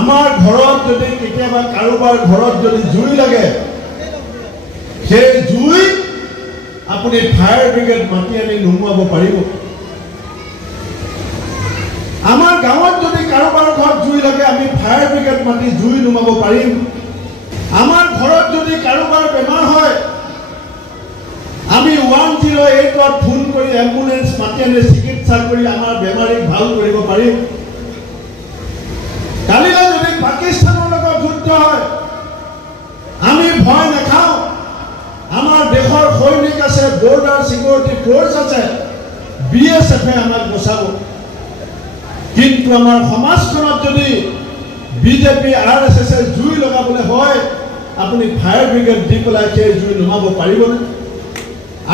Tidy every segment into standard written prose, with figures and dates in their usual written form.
আমাৰ ঘৰত যদি কেতিয়াবা কাৰোবাৰ ঘৰত যদি জুই লাগে, সেই জুই আপুনি ফায়াৰ ব্ৰিগেড মাতি আনি নুমুৱাব পাৰিব। আমাৰ গাঁৱত যদি কাৰোবাৰ ঘৰত জুই লাগে, আমি ফায়াৰ ব্ৰিগেড মাতি জুই নুমাব পাৰিম। আমাৰ ঘৰত যদি কাৰোবাৰ বেমাৰ হয়, আমি 108ত ফোন কৰি এম্বুলেন্স মাতি আনি চিকিৎসা কৰি আমাৰ বেমাৰীক ভাল কৰিব পাৰিম। কালিলৈ যদি পাকিস্তানৰ লগত যুদ্ধ হয়, আমি ভয় নাখাওঁ। আমাৰ দেশৰ সৈনিক আছে, বৰ্ডাৰ চিকিউৰিটি ফ'ৰ্চ আছে, BSF আমাক বচাব। কিন্তু আমাৰ সমাজখনত যদি বিজেপি RSS জুই লগাবলৈ হয়, আপুনি ফায়াৰ ব্ৰিগেড দি পেলাই সেই জুই নুমাব পাৰিবনে?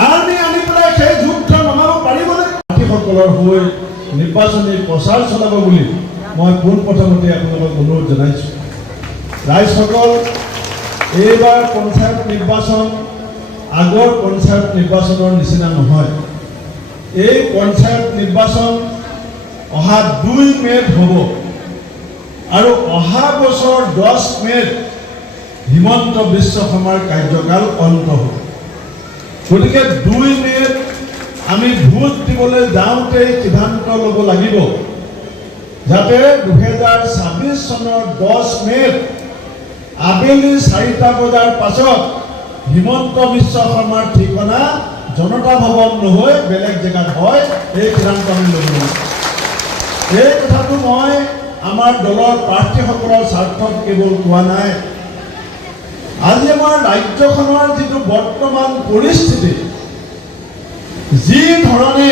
আৰ্মি আনি পেলাই সেই যুদ্ধ নমাব পাৰিবনে? প্ৰাৰ্থীসকলৰ হৈ নিৰ্বাচনী প্ৰচাৰ চলাব বুলি মই পোনপ্ৰথমতে আপোনালোকক অনুৰোধ জনাইছোঁ। ৰাইজসকল, এইবাৰ পঞ্চায়ত নিৰ্বাচন আগৰ পঞ্চায়ত নিৰ্বাচনৰ নিচিনা নহয়। এই পঞ্চায়ত নিৰ্বাচন অহা 2 মে'ত হ'ব আৰু অহা বছৰ 10 মে'ত হিমন্ত বিশ্ব শৰ্মাৰ কাৰ্যকাল অন্ত হ'ব। গতিকে 2 মে'ত আমি ভোট দিবলৈ যাওঁতেই সিদ্ধান্ত ল'ব লাগিব যাতে 2026 চনৰ 10 মে'ত আবেলি 4টা বজাৰ পাছত হিমন্ত বিশ্ব শৰ্মাৰ ঠিকনা জনতা ভৱন নহয় বেলেগ জেগাত হয়, এই সিদ্ধান্ত আমি ল'ব লাগিব। এই কথাটো মই আমাৰ দলৰ প্ৰাৰ্থীসকলৰ স্বাৰ্থত কেৱল কোৱা নাই। আজি আমাৰ ৰাজ্যখনৰ যিটো বৰ্তমান পৰিস্থিতি, যি ধৰণে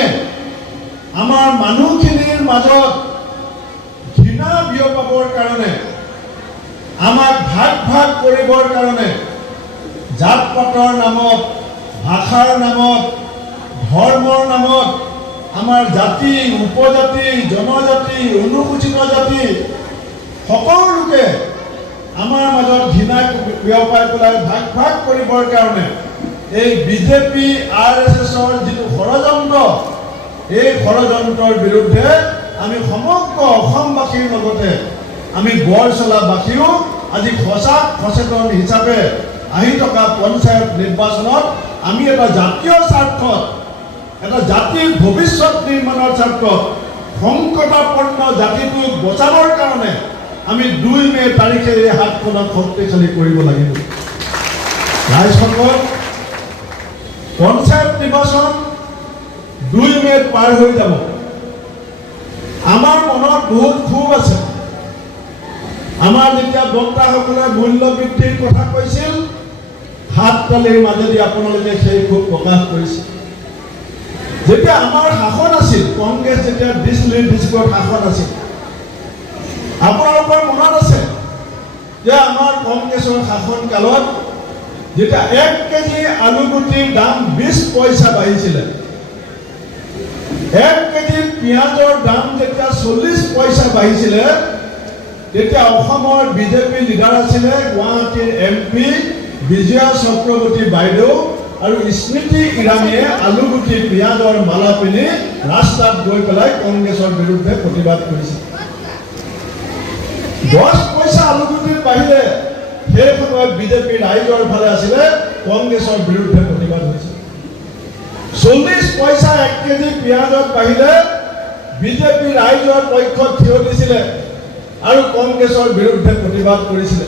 আমাৰ মানুহখিনিৰ মাজত ঘৃণা বিয়পাবৰ কাৰণে, আমাক ভাগ ভাগ কৰিবৰ কাৰণে, জাত পাতৰ নামত, ভাষাৰ নামত, ধৰ্মৰ নামত আমাৰ জাতি, উপজাতি, জনজাতি, অনুসূচিত জাতি সকলো লোকে আমাৰ মাজত ঘৃণা বিয়পাই পেলাই ভাগ ভাগ কৰিবৰ কাৰণে এই বিজেপি RSSৰ যিটো ষড়যন্ত্ৰ, এই ষড়যন্ত্ৰৰ বিৰুদ্ধে আমি সমগ্ৰ অসমবাসীৰ লগতে আমি বৰচলাবাসীও আজি সচেতন হিচাপে আহি থকা পঞ্চায়ত নিৰ্বাচনত আমি এটা জাতীয় স্বাৰ্থত, এটা জাতিৰ ভৱিষ্যত নিৰ্মাণৰ স্বাৰ্থত সংকটাপন্ন জাতিটোক বচাবৰ কাৰণে আমি 2 মে' তাৰিখে এই হাতখনক শক্তিশালী কৰিব লাগিব। ৰাইজসকল, পঞ্চায়ত নিৰ্বাচন 2 মে'ত পাৰ হৈ যাব। আমাৰ মনত বহুত ক্ষোভ আছে। আমাৰ যেতিয়া বক্তাসকলে মূল্য বৃদ্ধিৰ কথা কৈছিল, হাত তালিৰ মাজেদি আপোনালোকে সেই ক্ষোভ প্ৰকাশ কৰিছে। যেতিয়া আমাৰ শাসন আছিল, কংগ্ৰেছ যেতিয়া দিল্লীৰ ডিষ্ট্ৰিক্টত শাসন আছিল, আপোনালোকৰ মনত আছে যে আমাৰ কংগ্ৰেছৰ শাসন কালত যেতিয়া 1 কেজি আলুগুটিৰ দাম 20 পইচা বাঢ়িছিলে, 1 কেজি পিঁয়াজৰ দাম যেতিয়া 40 পইচা বাঢ়িছিলে, তেতিয়া অসমৰ বিজেপি লিডাৰ আছিলে গুৱাহাটীৰ MP বিজয়া চক্ৰৱৰ্তী বাইদেউ আৰু স্মৃতি ইৰাণীয়ে আলুগুটি পিঁয়াজৰ মালা পিন্ধি ৰাস্তাত গৈ পেলাই কংগ্ৰেছৰ বিৰুদ্ধে প্ৰতিবাদ কৰিছিল। 10 পইচা আলুগুটিৰ বাহিৰে সেই সময়ত বিজেপি ৰাইজৰ ফালে আছিলে, কংগ্ৰেছৰ বিৰুদ্ধে প্ৰতিবাদ হৈছিল। 40 পইচা 1 কেজি পিঁয়াজত বাহিৰে বিজেপি ৰাইজৰ পক্ষত থিয় দিছিলে আৰু কংগ্ৰেছৰ বিৰুদ্ধে প্ৰতিবাদ কৰিছিলে।